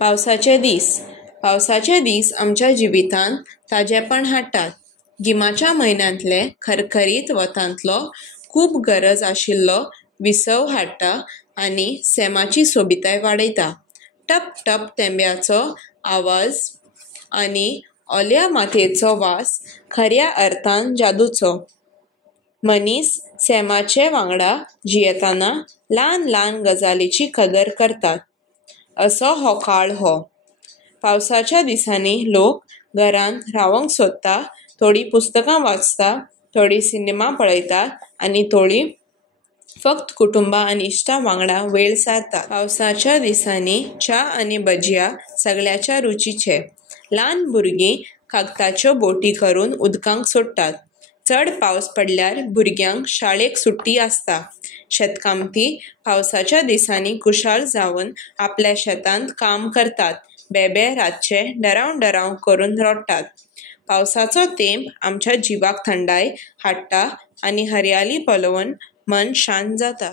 पावसाचे दीस आमच्या जिवितांत ताजेपण हाडटात. गिमाच्या म्हयन्यांतले खरखरीत वतांतलो खूब गरज आशिल्लो विसव हाडटा आनी सैमाची सोबिताय वाडयता. टप टप तेंब्याचो आवाज आनी ओल्या मातयेचो वास खऱ्या अर्थान जादूचो. मनीस सैमाचे वांगडा जियेतना ल्हान ल्हान गजालीची कदर करतात. असो हो काळ हो. पावसाच्या दिसांनी लोक घरांत रावंक सोदता, थोडी पुस्तकां वाचता, थोडी सिनेमा पळयतात आनी थोडी फक्त कुटुंबा आनी इश्टां वांगडा वेळ सारतात. पावसाच्या दिसांनी च्या आनी भजिया सगळ्याच्या रुचीचे. ल्हान भुरगीं कागदाच्यो बोटी करून उदकांत सोडटात. चड पावस पडल्यार भुरग्यांक शाळेक सुट्टी आसता. शेतकामती पावसाच्या दिसांनी कुशाल जावन आपल्या शेतांत काम करतात. बेबे रातचे डराव करून रडटात. पावसाचो थेंब आमच्या जिवाक थंडाय हाडटा आनी हरयाली पळोवन मन शांत जाता.